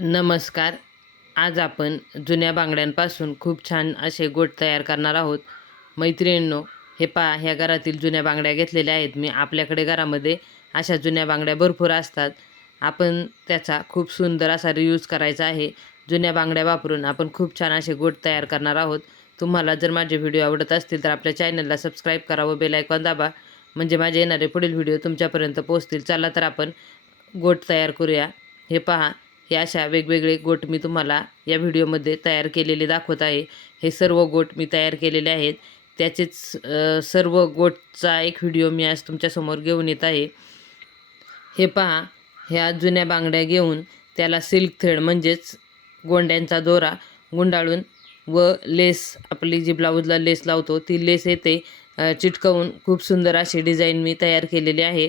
नमस्कार. आज आपण जुन्या बांगड्यांपासून खूप छान असे गोट तयार करणार आहोत. मैत्रिणींनो हे पहा ह्या घरातील जुन्या बांगड्या घेतलेल्या आहेत. मी आपल्याकडे घरामध्ये अशा जुन्या बांगड्या भरपूर असतात. आपण त्याचा खूप सुंदर असा रियूज करायचा आहे. जुन्या बांगड्या वापरून आपण खूप छान असे गोट तयार करणार आहोत. तुम्हाला जर माझे व्हिडिओ आवडत असतील तर आपल्या चॅनलला सबस्क्राईब करा व बेलायकॉन दाबा. म्हणजे माझे येणारे पुढील व्हिडिओ तुमच्यापर्यंत पोहोचतील. चला तर आपण गोट तयार करूया. हे पहा हे अशा वेगवेगळे गोट मी तुम्हाला या व्हिडिओमध्ये तयार केलेले दाखवत आहे. हे सर्व गोट मी तयार केलेले आहेत. त्याचेच सर्व गोटचा एक व्हिडिओ मी आज तुमच्यासमोर घेऊन येत आहे. हे पहा ह्या जुन्या बांगड्या घेऊन त्याला सिल्क थ्रेड म्हणजेच गोंड्यांचा दोरा गुंडाळून व लेस आपली जी ब्लाऊजला लेस लावतो ती लेस येते चिटकवून खूप सुंदर अशी डिझाईन मी तयार केलेली आहे.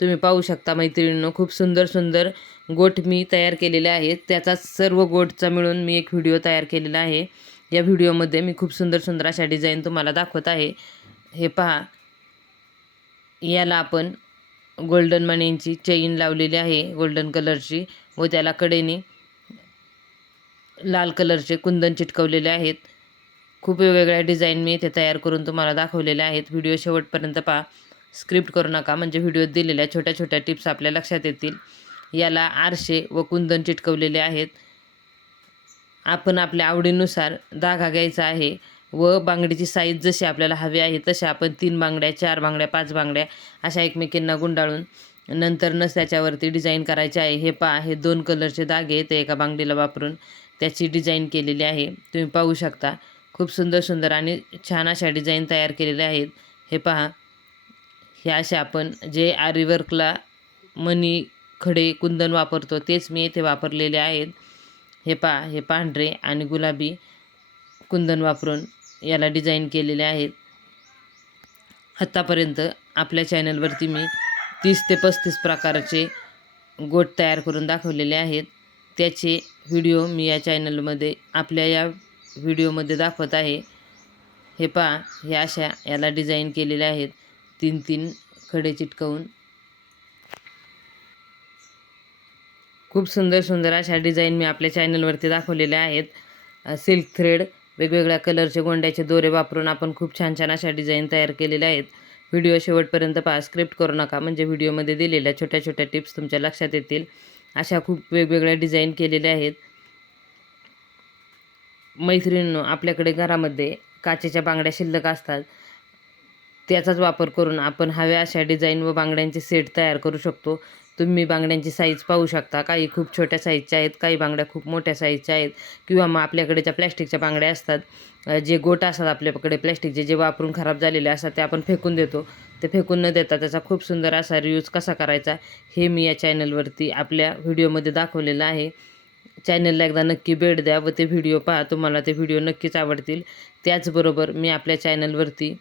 तुम्ही पाहू शकता मैत्रिणींनो खूप सुंदर सुंदर गोट मी तयार केलेले आहेत. त्याचा सर्व गोटचा मिळून मी एक व्हिडिओ तयार केलेला आहे. या व्हिडिओमध्ये मी खूप सुंदर सुंदर अशा डिझाईन तुम्हाला दाखवत आहे. हे पहा. याला आपण गोल्डन मणींची चेईन लावलेली आहे गोल्डन कलरची व त्याला कडेने लाल कलरचे कुंदन चिटकवलेले आहेत. खूप वेगवेगळ्या डिझाईन मी इथे तयार करून तुम्हाला दाखवलेल्या आहेत. व्हिडिओ शेवटपर्यंत पहा. स्क्रिप्ट करू नका म्हणजे व्हिडिओत दिलेल्या छोट्या छोट्या टिप्स आपल्या लक्षात येतील. याला आरशे व कुंदन चिटकवलेले आहेत. आपण आपल्या आवडीनुसार धागा घ्यायचा आहे व बांगडीची साईज जशी आपल्याला हवी आहे तशा आपण तीन बांगड्या चार बांगड्या पाच बांगड्या अशा एकमेकींना गुंडाळून नंतरनंच त्याच्यावरती डिझाईन करायचे आहे. हे पहा हे दोन कलरचे धागे ते एका बांगडीला वापरून त्याची डिझाईन केलेली आहे. तुम्ही पाहू शकता खूप सुंदर सुंदर आणि छान अशा डिझाईन तयार केलेल्या आहेत. हे पहा हे अशा आपण जे आरी वर्कला मणी खडे कुंदन वापरतो तेच मी येथे वापरलेले आहेत. हे पहा हे पांढरे आणि गुलाबी कुंदन वापरून याला डिझाईन केलेले आहेत. आत्तापर्यंत आपल्या चॅनलवरती मी तीस ते पस्तीस प्रकारचे गोट तयार करून दाखवलेले आहेत. त्याचे व्हिडिओ मी या चॅनलमध्ये आपल्या या व्हिडिओमध्ये दाखवत आहे. हे पहा हे अशा याला डिझाईन केलेल्या आहेत. तीन तीन खडे चिटकवून. खूप सुंदर सुंदर अशा डिझाईन मी आपल्या चॅनलवरती दाखवलेल्या आहेत. सिल्क थ्रेड वेगवेगळ्या कलरचे गोंड्याचे दोरे वापरून आपण खूप छान छान अशा डिझाईन तयार केलेल्या आहेत. व्हिडिओ शेवटपर्यंत पहा स्क्रिप्ट करू नका म्हणजे व्हिडिओमध्ये दिलेल्या छोट्या छोट्या टिप्स तुमच्या लक्षात येतील. अशा खूप वेगवेगळ्या डिझाईन केलेल्या आहेत. मैत्रिणींनो आपल्याकडे घरामध्ये काचेच्या बांगड्या शिल्लक असतात. त्याचाच वापर करून आपण हव्या अशा डिझाईन व बांगड्यांचे सेट तयार करू शकतो. तुम्ही बांगड्यांची साईज पाहू शकता. काही खूप छोट्या साईजच्या आहेत काही बांगड्या खूप मोठ्या साईजच्या आहेत किंवा मग आपल्याकडे ज्या प्लॅस्टिकच्या बांगड्या असतात जे गोट असतात आपल्याकडे प्लॅस्टिकचे जे वापरून खराब झालेले असतात ते आपण फेकून देतो. ते फेकून न देता त्याचा खूप सुंदर असा रियूज कसा करायचा हे मी या चॅनलवरती आपल्या व्हिडिओमध्ये दाखवलेलं आहे. चॅनलला एकदा नक्की भेट द्या व ते व्हिडिओ पहा. तुम्हाला ते व्हिडिओ नक्कीच आवडतील. त्याचबरोबर मी आपल्या चॅनलवरती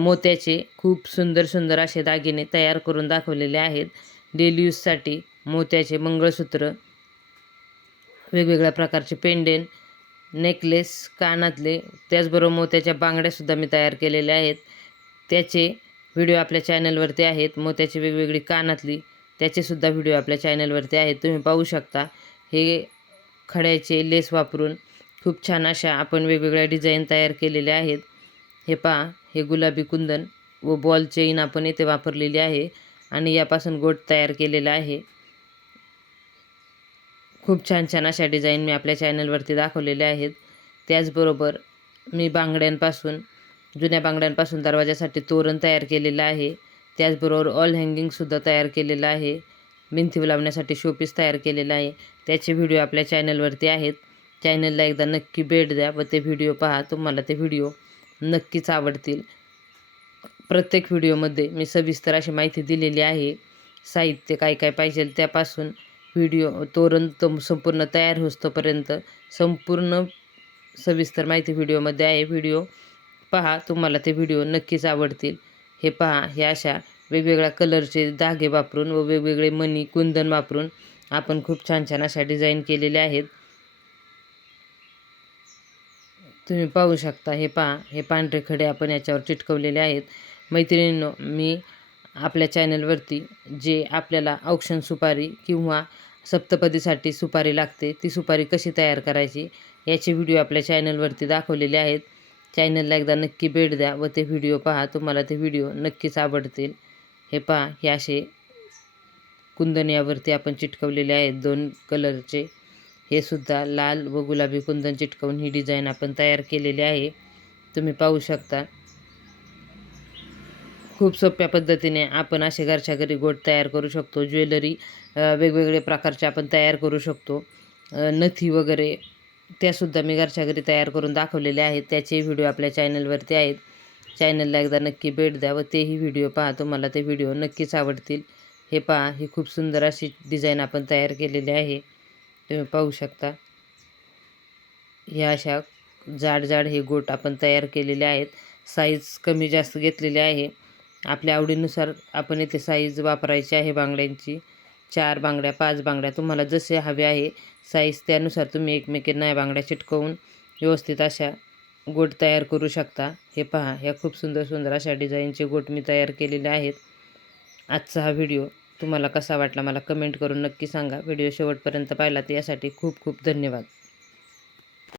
मोत्याचे खूप सुंदर सुंदर असे दागिने तयार करून दाखवलेले आहेत. डेली यूजसाठी मोत्याचे मंगळसूत्र वेगवेगळ्या प्रकारचे पेंडेन नेकलेस कानातले त्याचबरोबर मोत्याच्या बांगड्यासुद्धा मी तयार केलेल्या आहेत. त्याचे व्हिडिओ आपल्या चॅनलवरती आहेत. मोत्याची वेगवेगळी कानातली त्याचेसुद्धा व्हिडिओ आपल्या चॅनलवरती आहेत. तुम्ही पाहू शकता. हे खड्याचे लेस वापरून खूप छान अशा आपण वेगवेगळ्या डिझाईन तयार केलेल्या आहेत. हे पहा. हे गुलाबी कुंदन व बॉल चेईन आपण इथे वापरलेली आहे आणि यापासून गोट तयार केलेला आहे. खूप छान छान अशा डिझाईन मी आपल्या चॅनलवरती दाखवलेल्या आहेत. त्याचबरोबर मी बांगड्यांपासून जुन्या बांगड्यांपासून दरवाजासाठी तोरण तयार केलेलं आहे. त्याचबरोबर ऑल हँगिंगसुद्धा तयार केलेलं आहे. भिंती लावण्यासाठी शोपीस तयार केलेला आहे. त्याचे व्हिडिओ आपल्या चॅनलवरती आहेत. चॅनलला एकदा नक्की भेट द्या व ते व्हिडिओ पहा. तुम्हाला ते व्हिडिओ नक्कीच आवडतील. प्रत्येक व्हिडिओमध्ये मी सविस्तर अशी माहिती दिलेली आहे. साहित्य काय काय पाहिजे त्यापासून व्हिडिओ तोरण तो संपूर्ण तयार होतोपर्यंत संपूर्ण सविस्तर माहिती व्हिडिओमध्ये आहे. व्हिडिओ पहा तुम्हाला ते व्हिडिओ नक्कीच आवडतील. हे पहा हे अशा वेगवेगळ्या कलरचे धागे वापरून व वेगवेगळे मणी कुंदन वापरून आपण खूप छान छान अशा डिझाईन केलेल्या आहेत. तुम्ही पाहू शकता हे पहा हे पांढरे खडे आपण याच्यावर चिटकवलेले आहेत. मैत्रिणींनो मी आपल्या चॅनलवरती जे आपल्याला औक्षण सुपारी किंवा सप्तपदीसाठी सुपारी लागते ती सुपारी कशी तयार करायची याचे व्हिडिओ आपल्या चॅनलवरती दाखवलेले आहेत. चॅनलला एकदा नक्की भेट द्या व ते व्हिडिओ पहा तुम्हाला ते व्हिडिओ नक्कीच आवडतील. हे पहा हे असे कुंदनियावरती आपण चिटकवलेले आहेत दोन कलरचे. हे सुद्धा लाल व गुलाबी कुंदन चिटकवून ही डिझाईन आपण तयार केलेली आहे. तुम्ही पाहू शकता. खूप सोप्या पद्धतीने आपण असे घरच्या घरी गोट तयार करू शकतो. ज्वेलरी वेगवेगळे प्रकारचे आपण तयार करू शकतो. नथी वगैरे त्यासुद्धा मी घरच्या घरी तयार करून दाखवलेले आहेत. त्याचे व्हिडिओ आपल्या चॅनलवरती आहेत. चॅनलला एकदा नक्की भेट द्या व तेही व्हिडिओ पहा. तुम्हाला ते व्हिडिओ नक्कीच आवडतील. हे पहा ही खूप सुंदर अशी डिझाईन आपण तयार केलेली आहे. तुम्ही पाहू शकता. ह्या अशा जाड जाड हे गोट आपण तयार केलेले आहेत. साईज कमी जास्त घेतलेली आहे. आपल्या आवडीनुसार आपण येथे साईज वापरायची आहे बांगड्यांची. चार बांगड्या पाच बांगड्या तुम्हाला जसे हवे आहे. साईज त्यानुसार तुम्ही एकमेकींना या बांगड्या चिटकवून व्यवस्थित अशा गोट तयार करू शकता. हे पहा ह्या खूप सुंदर सुंदर अशा डिझाईनचे गोट मी तयार केलेले आहेत. आजचा हा व्हिडिओ तुम्हाला कसा वाटला मला कमेंट करून नक्की सांगा. व्हिडिओ शेवटपर्यंत पाहिला तर यासाठी खूप खूप धन्यवाद.